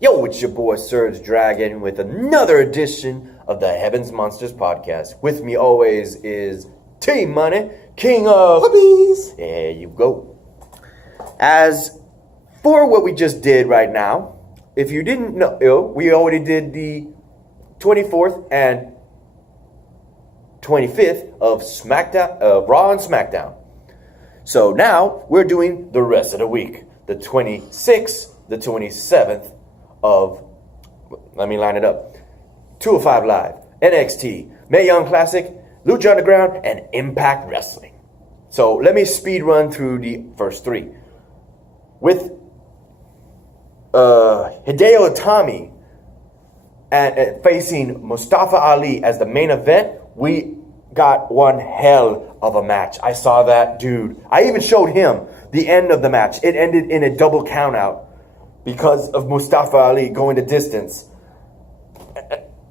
Yo, it's your boy SergDragon with another edition of the Heavens Monsters podcast. With me always is T-Money, King of Puppies. There you go. As for what we just did right now, if you didn't know, we already did the 24th and 25th of SmackDown, Raw and SmackDown. So now we're doing the rest of the week, the 26th, the 27th of, let me line it up, 205 Live, NXT, Mae Young Classic, Lucha Underground, and Impact Wrestling. So let me speed run through the first three. With Hideo Itami and facing Mustafa Ali as the main event, we got one hell of a match. I saw that dude. I even showed him the end of the match. It ended in a double count out because of Mustafa Ali going the distance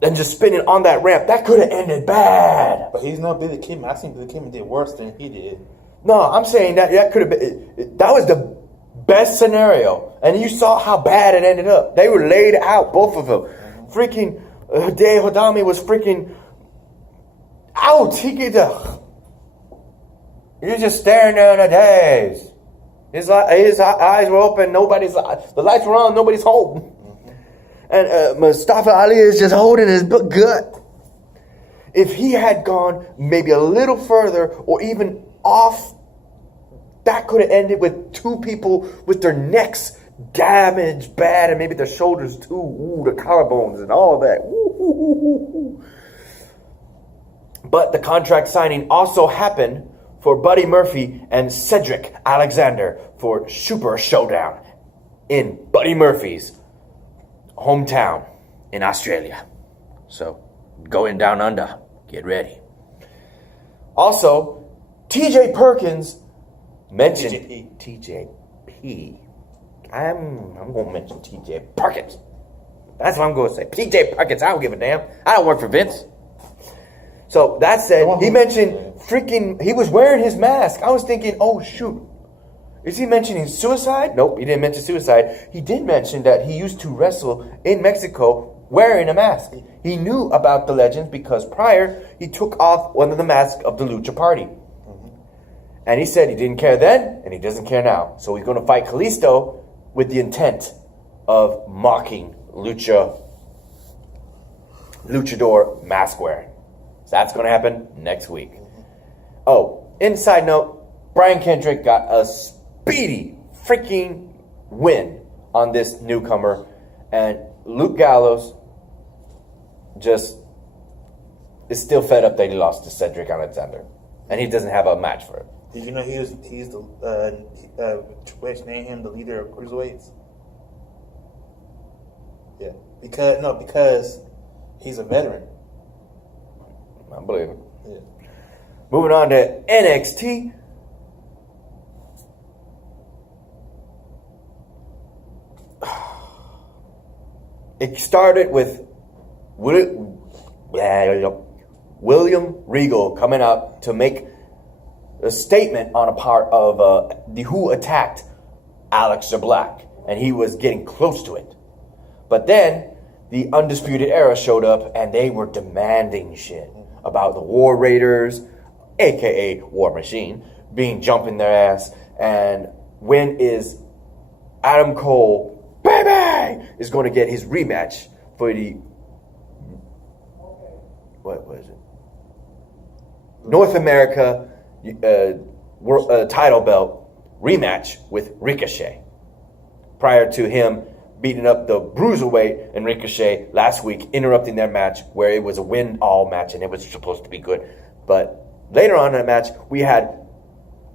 and just spinning on that ramp. That could have ended bad. But he's no Billy Kidman. I think Billy Kidman did worse than he did. No, I'm saying that could have been, that was the best scenario. And you saw how bad it ended up. They were laid out, both of them. Freaking Hideo Itami was freaking out. He was just staring there in the daze. His eyes were open. The lights were on. Nobody's home. And Mustafa Ali is just holding his gut. If he had gone maybe a little further or even off, that could have ended with two people with their necks damaged bad, and maybe their shoulders too. Ooh, the collarbones and all that. Ooh. But the contract signing also happened for Buddy Murphy and Cedric Alexander for Super Showdown in Buddy Murphy's hometown in Australia. So, going down under. Get ready. Also, TJ Perkins mentioned TJP. I'm going to mention TJ Perkins. That's what I'm going to say. TJ Perkins, I don't give a damn. I don't work for Vince. So that said, he mentioned he was wearing his mask. I was thinking, oh shoot, is he mentioning suicide? Nope, he didn't mention suicide. He did mention that he used to wrestle in Mexico wearing a mask. He knew about the legends because prior he took off one of the masks of the Lucha Party. And he said he didn't care then and he doesn't care now. So he's going to fight Kalisto with the intent of mocking luchador mask wearing. So that's going to happen next week. Oh, inside note, Brian Kendrick got a speedy freaking win on this newcomer. And Luke Gallows just is still fed up that he lost to Cedric Alexander. And he doesn't have a match for it. Did you know he's the Triple H named him the leader of cruiserweights? Yeah, because he's a veteran. I believe it. Yeah. Moving on to NXT. It started with William Regal coming out to make a statement on a part of who attacked Aleister Black, and he was getting close to it. But then the Undisputed Era showed up, and they were demanding shit about the War Raiders, aka War Machine, being jumping their ass. And when is Adam Cole, baby, is going to get his rematch for the what was it? North America title belt rematch with Ricochet. Prior to him beating up the Bruiserweight and Ricochet last week, interrupting their match where it was a win-all match and it was supposed to be good. But later on in that match, we had,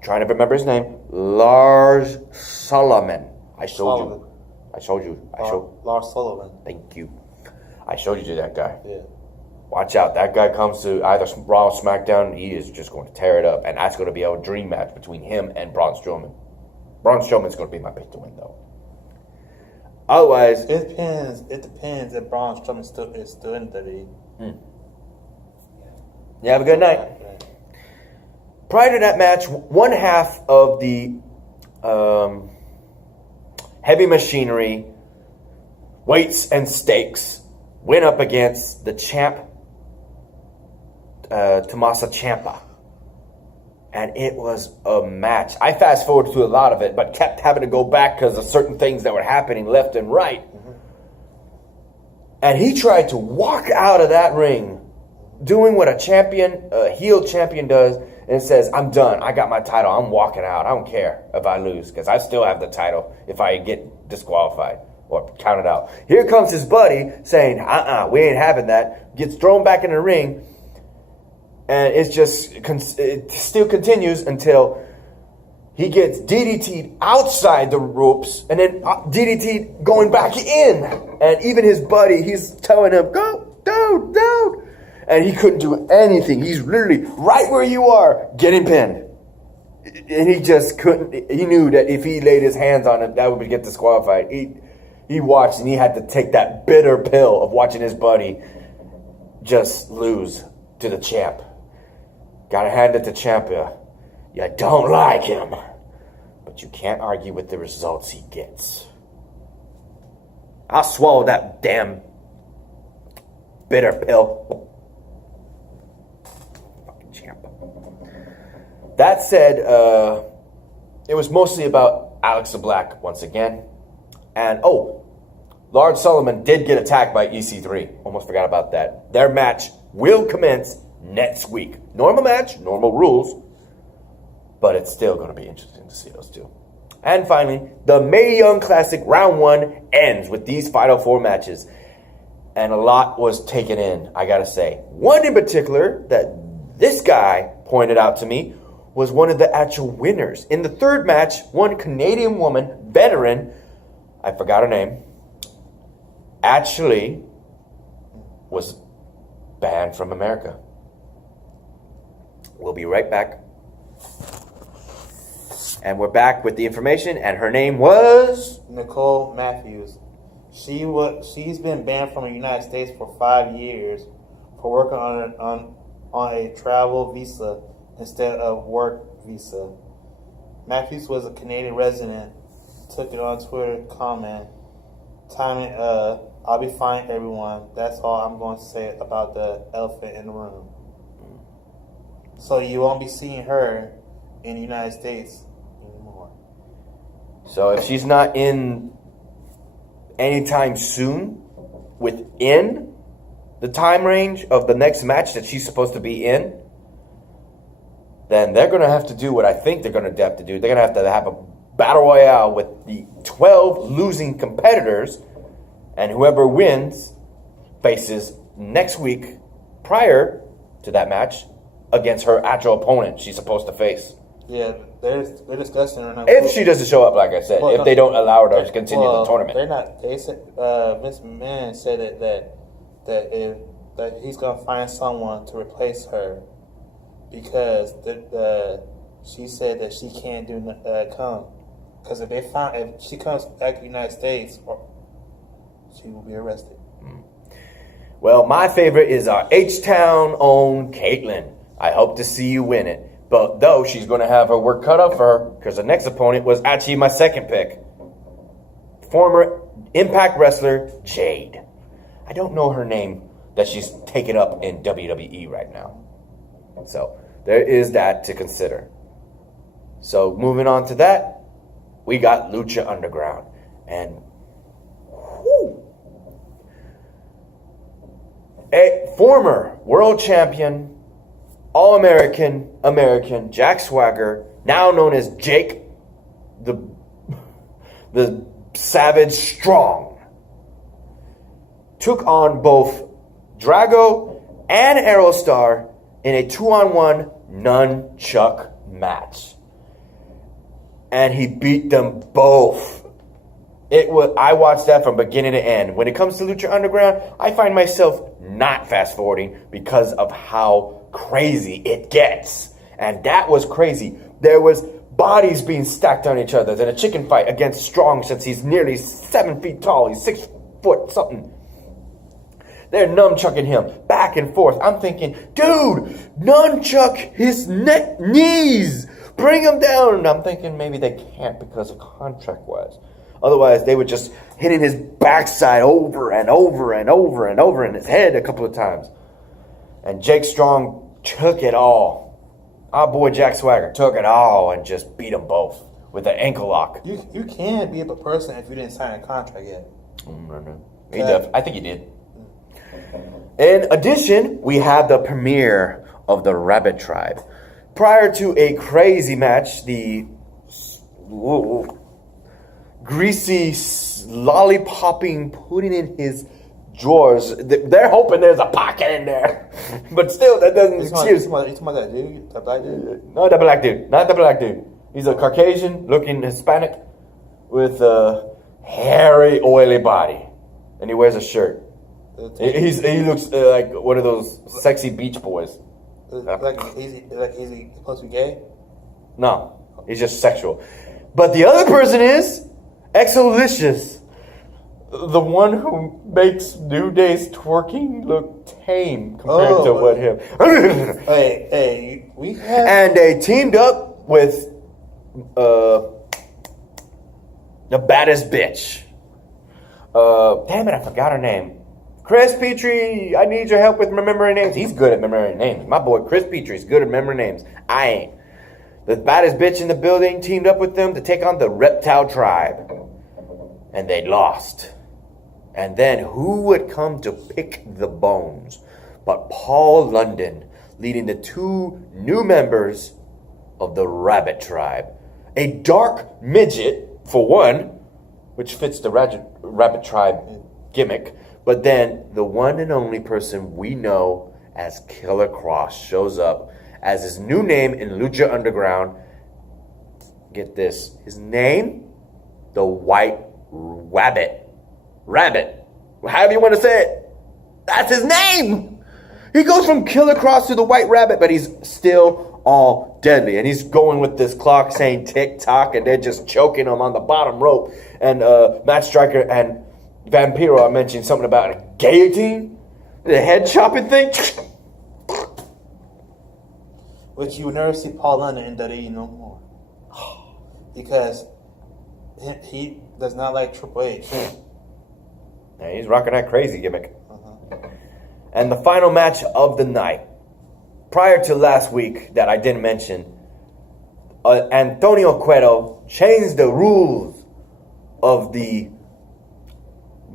trying to remember his name, Lars Sullivan. I showed you. Lars Sullivan. Thank you. I showed you to that guy. Yeah. Watch out. That guy comes to either Raw or SmackDown, he is just going to tear it up. And that's going to be a dream match between him and Braun Strowman. Braun Strowman's going to be my pick to win, though. Otherwise, it depends if Braun Strowman is still in the league. You have a good night. Right. Prior to that match, one half of the Heavy Machinery weights and stakes, went up against the champ, Tommaso Ciampa. And it was a match. I fast forwarded through a lot of it, but kept having to go back because of certain things that were happening left and right. And he tried to walk out of that ring doing what a heel champion does, and says, I'm done. I got my title. I'm walking out. I don't care if I lose, because I still have the title if I get disqualified or counted out. Here comes his buddy saying, we ain't having that. Gets thrown back in the ring. And it still continues until he gets DDT'd outside the ropes and then DDT'd going back in. And even his buddy, he's telling him, go, down. And he couldn't do anything. He's literally right where you are, getting pinned. And he just couldn't. He knew that if he laid his hands on him, that would get disqualified. He watched, and he had to take that bitter pill of watching his buddy just lose to the champ. Gotta hand it to Ciampa. You don't like him, but you can't argue with the results he gets. I'll swallow that damn bitter pill. Fucking Ciampa. That said, it was mostly about Alexa Black once again. And, Lars Sullivan did get attacked by EC3. Almost forgot about that. Their match will commence next week. Normal match, normal rules, but it's still going to be interesting to see those two. And finally, the Mae Young Classic Round 1 ends with these final 4 matches. And a lot was taken in, I gotta say. One in particular that this guy pointed out to me was one of the actual winners. In the third match, one Canadian woman, veteran, I forgot her name, actually was banned from America. We'll be right back. And we're back with the information, and her name was Nicole Matthews. She's been banned from the United States for 5 years for working on a travel visa instead of work visa. Matthews was a Canadian resident. Took it on Twitter, comment, timing, I'll be fine, everyone. That's all I'm going to say about the elephant in the room. So you won't be seeing her in the United States anymore. So if she's not in anytime soon, within the time range of the next match that she's supposed to be in, then they're going to have to do what I think they're going to have to do. They're going to have a battle royale with the 12 losing competitors, and whoever wins faces next week prior to that match against her actual opponent she's supposed to face. Yeah, they're discussing her now. If she doesn't show up, like I said, if they don't allow her to continue the tournament. They're not. They said Vince McMahon said that he's gonna find someone to replace her because she said that she can't come, because if she comes back to the United States, she will be arrested. Well, my favorite is our H-Town own Caitlyn. I hope to see you win it. But though she's going to have her work cut out for her, because the next opponent was actually my second pick. Former Impact wrestler Jade. I don't know her name that she's taken up in WWE right now. So there is that to consider. So moving on to that, we got Lucha Underground. And a former world champion, All-American Jack Swagger, now known as Jake the Savage Strong, took on both Drago and Aerostar in a 2-on-1 nunchuck match. And he beat them both. I watched that from beginning to end. When it comes to Lucha Underground, I find myself not fast forwarding because of how crazy it gets. And that was crazy. There was bodies being stacked on each other. Then a chicken fight against Strong, since he's nearly 7 feet tall. He's 6 foot something. They're nunchucking him back and forth. I'm thinking, dude, nunchuck his knees. Bring him down. And I'm thinking maybe they can't because of contract-wise. Otherwise, they were just hitting his backside over and over and over and over in his head a couple of times. And Jake Strong took it all. Our boy Jack Swagger took it all and just beat them both with an ankle lock. You can't be a person if you didn't sign a contract yet. I think he did. In addition, we had the premiere of the Rabbit Tribe. Prior to a crazy match, the greasy, lollipopping, putting in his drawers. They're hoping there's a pocket in there. But still, that doesn't excuse. You talking about that dude? That black dude? No, the black dude. Not the black dude. He's a Caucasian-looking Hispanic with a hairy, oily body. And he wears a shirt. He looks like one of those sexy beach boys. Is he supposed to be gay? No, he's just sexual. But the other person is Exolicious, the one who makes New Day's twerking look tame compared to what him. We have... And they teamed up with the baddest bitch. Damn it, I forgot her name. Chris Petrie, I need your help with remembering names. He's good at remembering names. My boy Chris Petrie's good at remembering names. I ain't. The baddest bitch in the building teamed up with them to take on the Reptile Tribe. And they lost. And then who would come to pick the bones but Paul London, leading the two new members of the Rabbit Tribe. A dark midget, for one, which fits the Rabbit Tribe gimmick. But then the one and only person we know as Killer Cross shows up as his new name in Lucha Underground. Get this. His name? The White Rabbit. Rabbit. However you want to say it. That's his name. He goes from Killer Cross to the White Rabbit, but he's still all deadly. And he's going with this clock saying tick-tock, and they're just choking him on the bottom rope. And Matt Striker and Vampiro are mentioning something about a guillotine, the head chopping thing. Which you will never see Paul London in WWE no more. Because he does not like Triple H. Yeah, he's rocking that crazy gimmick. And the final match of the night, prior to last week that I didn't mention, Antonio Cueto changed the rules of the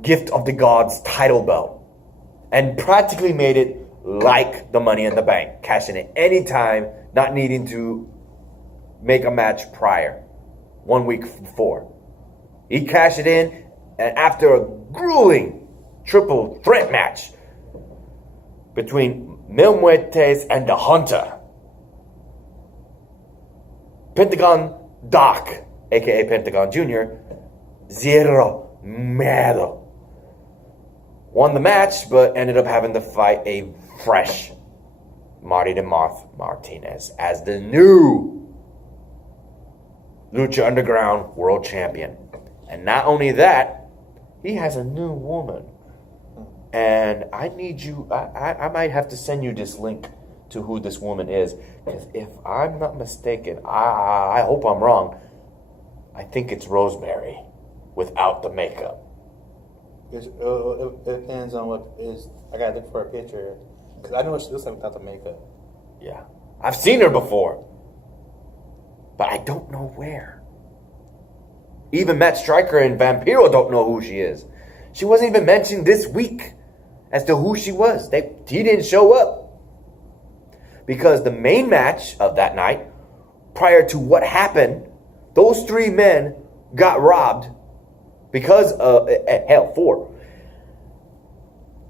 Gift of the Gods title belt and practically made it like the Money in the Bank, cashing it anytime, not needing to make a match prior, 1 week before. He cashed it in, and after a grueling triple threat match between Mil Muertes and the Hunter, Pentagon Doc, aka Pentagon Jr., Zero Miedo, won the match, but ended up having to fight a fresh Marty the Moth Martinez as the new Lucha Underground World Champion. And not only that, he has a new woman. And I need you, I might have to send you this link to who this woman is. Because if I'm not mistaken, I hope I'm wrong, I think it's Rosemary without the makeup. It depends on what is. I gotta look for a picture because I know what she looks like without the makeup. Yeah, I've seen her before, but I don't know where. Even Matt Striker and Vampiro don't know who she is. She wasn't even mentioned this week as to who she was. He didn't show up because the main match of that night, prior to what happened, those three men got robbed. Because of, four.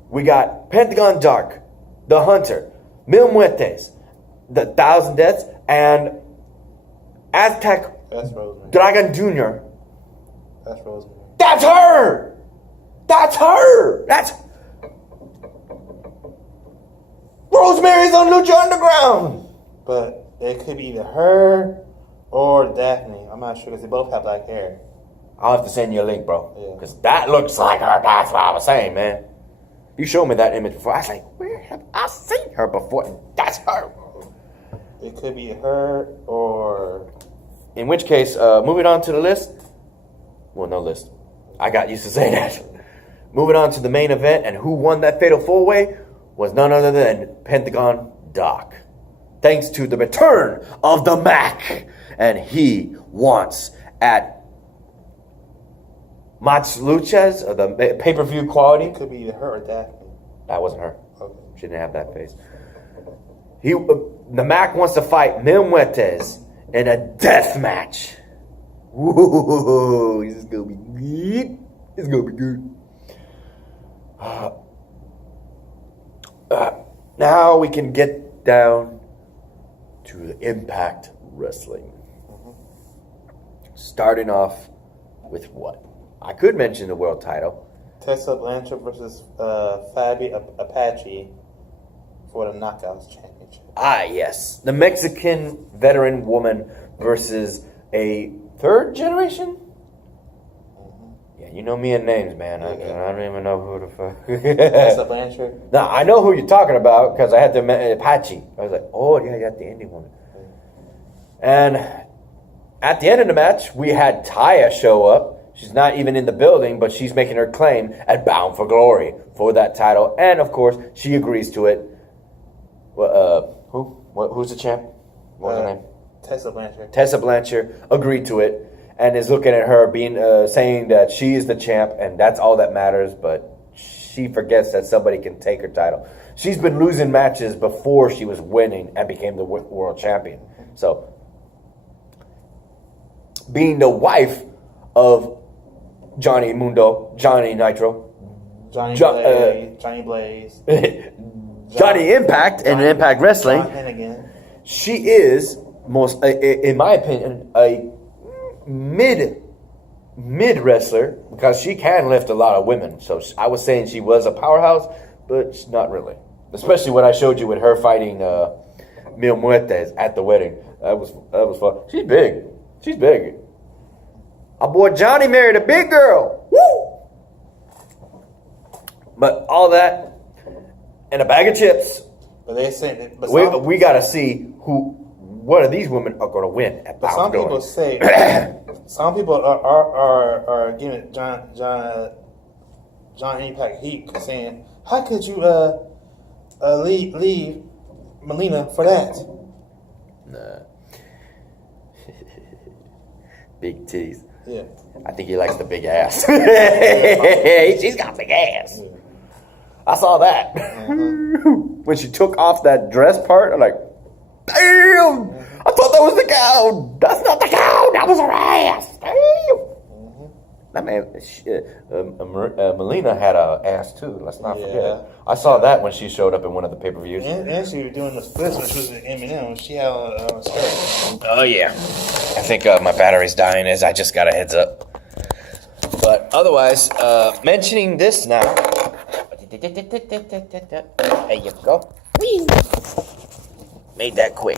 We got Pentagon Dark, The Hunter, Mil Muertes, The Thousand Deaths, and Aztec Dragon Jr. That's Rosemary. That's her! That's her! That's... Rosemary's on Lucha Underground! But it could be either her or Daphne. I'm not sure because they both have black hair. I'll have to send you a link, bro. Because that looks like her. That's what I was saying, man. You showed me that image before. I was like, where have I seen her before? That's her. It could be her or... In which case, moving on to the list, Well, no list. I got used to saying that. Moving on to the main event, and who won that fatal four-way was none other than Pentagon Doc. Thanks to the return of the Mac. And he wants at Mach Luchas, or the pay-per-view quality. It could be either her or Daphne. That wasn't her. Okay. She didn't have that face. The Mac wants to fight Mil Muertes in a death match. Whoa, this is gonna be good. It's gonna be good. Now we can get down to the Impact Wrestling. Starting off with what? I could mention the world title. Tessa Blanchard versus Fabi Apache for the Knockouts Championship. Ah, yes. The Mexican veteran woman versus a third generation? Yeah, you know me and names, man. I don't even know who the fuck. Tessa Blanchard? Now, I know who you're talking about because I had the Apache. I was like, oh, yeah, I got the Indie woman. And at the end of the match, we had Taya show up. She's not even in the building, but she's making her claim at Bound for Glory for that title. And, of course, she agrees to it. Who's the champ? What was her name? Tessa Blanchard. Tessa Blanchard agreed to it and is looking at her being saying that she is the champ and that's all that matters, but she forgets that somebody can take her title. She's been losing matches before she was winning and became the world champion. So, being the wife of Johnny Mundo, Johnny Nitro, Johnny Blaze. Johnny Impact and Impact Wrestling. She is most, in my opinion, a mid wrestler because she can lift a lot of women. So I was saying she was a powerhouse, but she's not really. Especially when I showed you with her fighting Mil Muertes at the wedding. That was fun. She's big. She's big. Our boy Johnny married a big girl. Woo! But all that and a bag of chips. But they say we got to see what of these women are going to win at Bound for Glory. People say some people are giving John Impact heat saying, "How could you leave Melina for that?" Nah. Big titties. Yeah. I think he likes the big ass. She's got big ass. Yeah. I saw that. When she took off that dress part, I'm like, damn! I thought that was the cow. That's not the cow. That was her ass. Damn! That man, Melina had an ass too. Let's not forget. I saw that when she showed up in one of the pay-per-views. And she was doing the splits when she was at Eminem. She had a skirt. Oh yeah. I think my battery's dying as I just got a heads up. But otherwise, mentioning this now. There you go. Whee. Made that quick.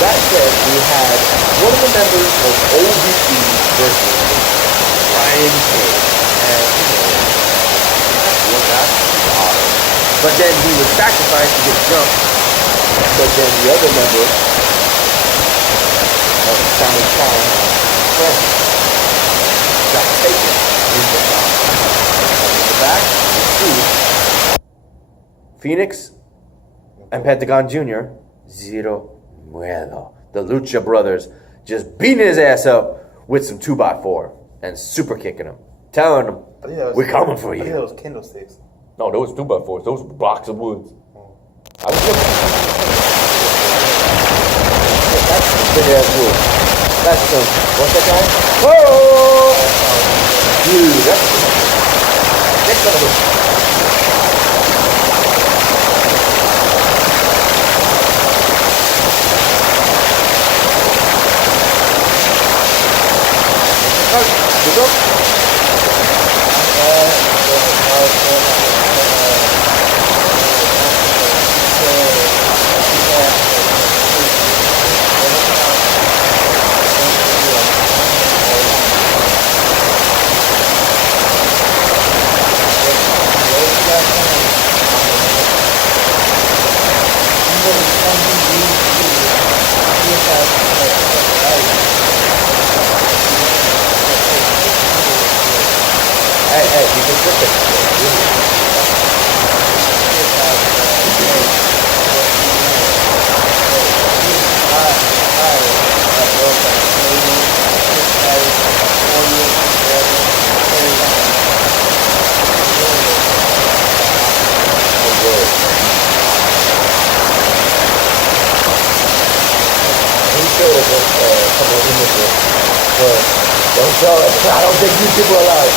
That said, we had one of the members of OVE versus Brian Cage. And, but then he was sacrificed to get jumped. But then the other member of Sammy Khan, got taken in the back. Phoenix and Pentagon Jr. Zero Miedo. The Lucha Brothers just beating his ass up with some 2x4 and super kicking him. Telling him, we're coming for you. I think those Kindle sticks. No, those 2x4s. Those were blocks of wood. I was looking. That's some big ass wood. That's some, what's that guy? Whoa! Dude, that's son of a... I don't think you people are allowed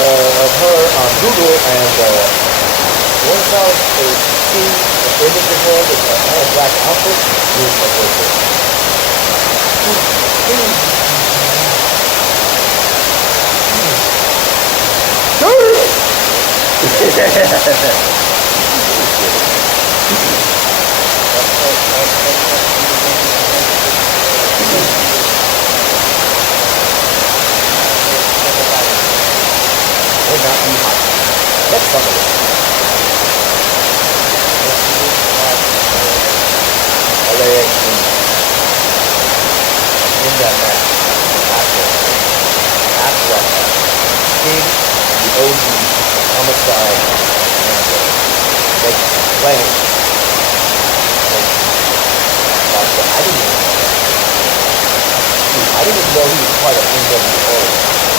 of her on Google, and one child is seeing the image of her with a black outfit. Here's my boyfriend. Would not be hot. Let's talk about it. LAX in that match. After that match, King, the OG, Homicide, and they playing. I didn't even know he was part of NWO.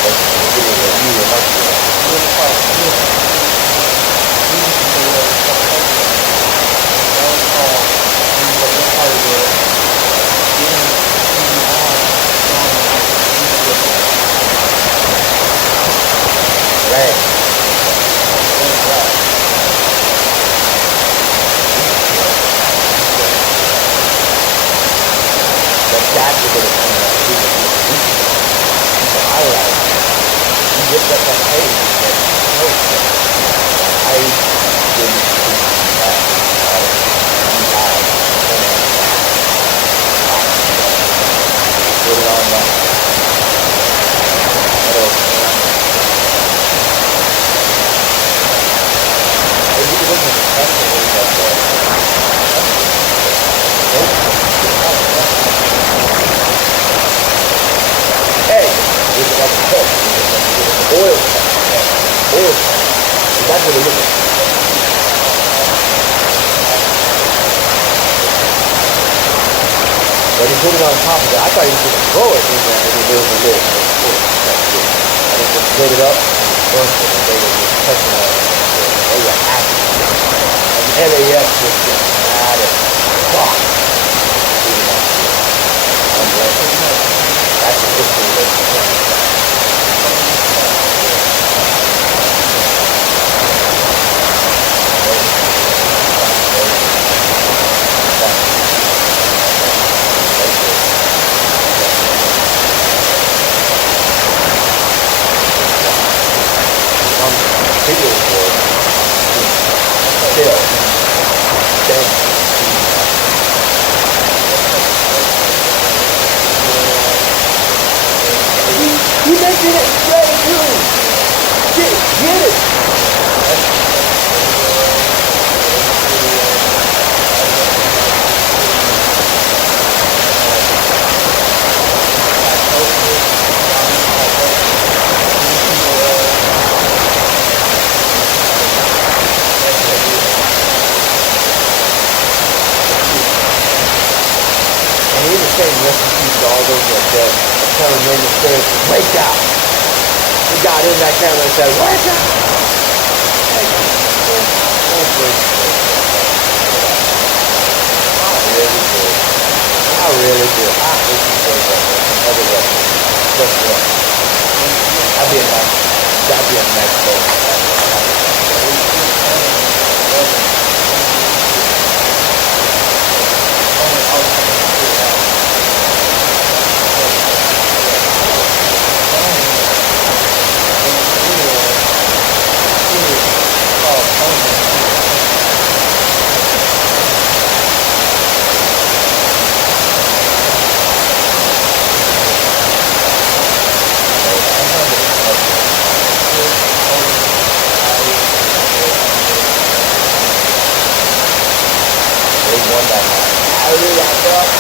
But he was a year months ago. He was part of it. Right. But that's what they're trying to do. He's a highlight. He looked at that page and said, no, I didn't see that. Put it on that. It wasn't a special hey, it was like a cook. It was an oil tank. Oil tank. And that's what it looked like. But he put it on top of it. I thought he was going to throw it in there and there was a lid. And he just lit it up and burnt it. And they were just touching on it. They were happy. And LAX was just mad as fuck. That's the history of it. Video board. Still. He making it straight too. Get it. And he was saying rest in peace to all those that are dead. And telling Roman Reigns to wake up. He got in that camera and said, wake up! I really do. I hate you so much. Other way. Just one. That'd be a nice goal.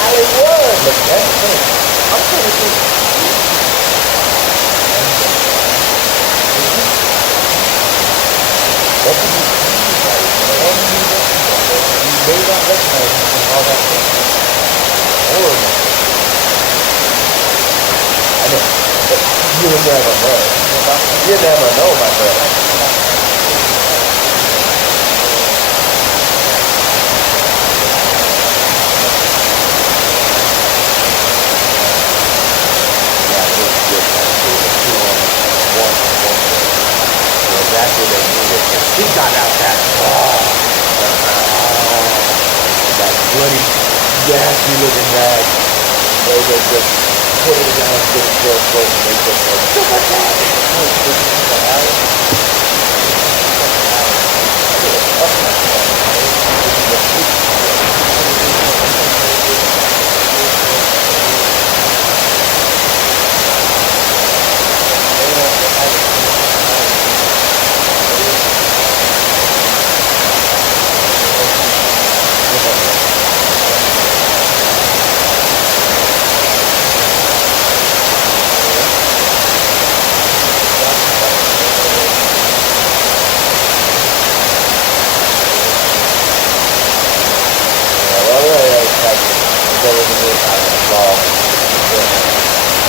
Hollywood. Look, that's the thing. I'm trying to think. recognize him from all that thing. Horrible. I know. You never know. You never know, my brother. Yeah, it was good. Two on one. That's what they needed. He got out that. That bloody, nasty looking rag. They would just put it down and get it real close and they just go, super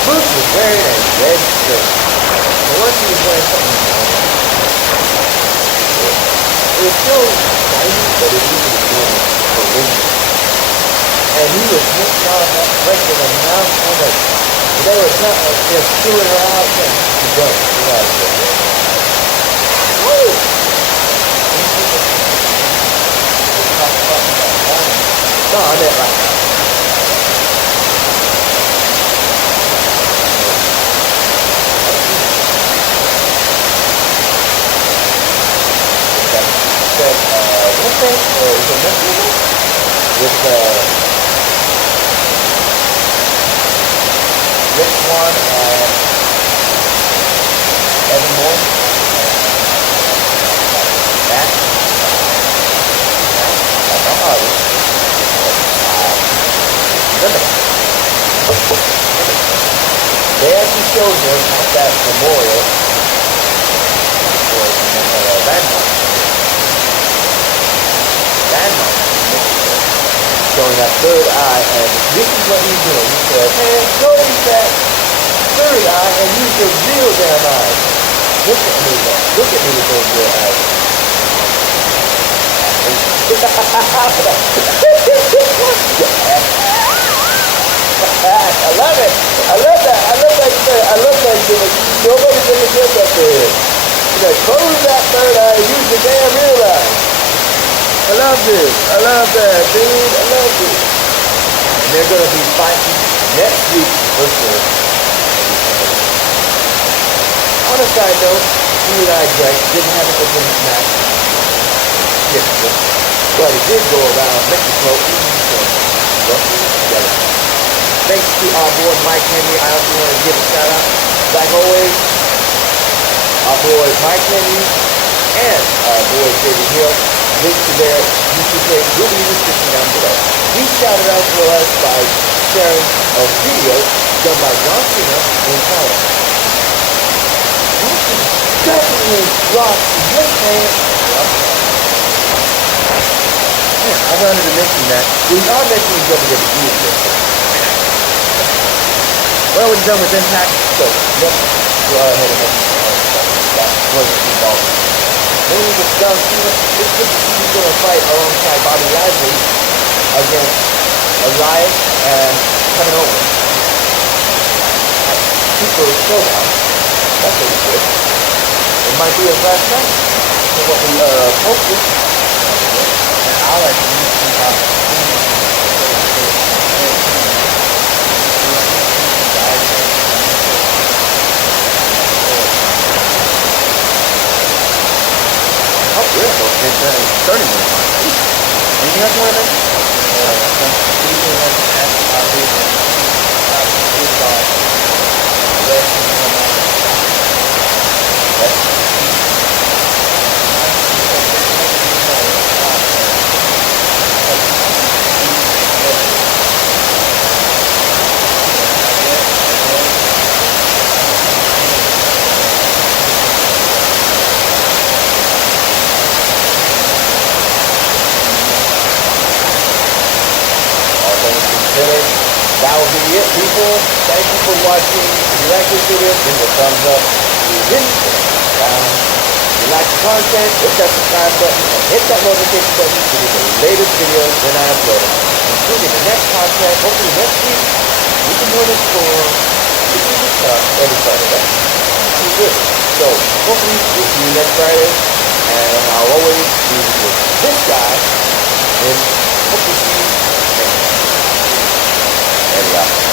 Bruce was wearing a red shirt. The one he was wearing something it was still shiny, but it wasn't normal for winter. And he was hitting on that regular mouth. They were just chewing her out and she goes. Woo! No, I meant right now. What's that? Is it Mexico? With Rich One and Evan Moore. That? I don't know how it is. They actually showed him at that memorial for landmark. Showing that third eye, and this is what he's doing. He said, man, close that third eye and use your real damn eyes. Look at me, man. Look at me with those real eyes. I love it. I love that. I love that. I love that. Nobody's ever said that to him. He said, close that third eye and use your damn real eyes. I love this. I love that, dude. I love this. And they're going to be fighting next week for sure. On a side note, he and I didn't have an open match yesterday, but he did go around Mexico eating some roughly together. Thanks to our boy Mike Henry. I also want to give a shout out, like always, our boy Mike Henry and our boy Xavier Hill. Link to their YouTube page will be in the description down below. He shouted out to us by sharing a video done by John Cena in Thailand. Definitely dropped his weight, man. Yeah, I wanted to mention that. We are mentioning WWE again. Well, we're done with Impact, so let's go ahead and that's what it's involved. Maybe with John Cena, it's good to see he's going to fight alongside Bobby Lashley against Elias and Kevin Owens at Super Showdown. That's really good. It might be his last match for what we posted. And I like to use Oh, good. Well, it's starting with anything else you want to mention? Really? That will be it, people. Thank you for watching. If you like this video, give it a thumbs up. If you didn't, down. If you like the content, hit that subscribe button and hit that notification button to get the latest videos when I upload them, including the next podcast. Hopefully next week we can do this for every Friday, right? Pretty good. So hopefully we'll see you next Friday, and I'll always be with this guy. And hopefully see you next time. There we go.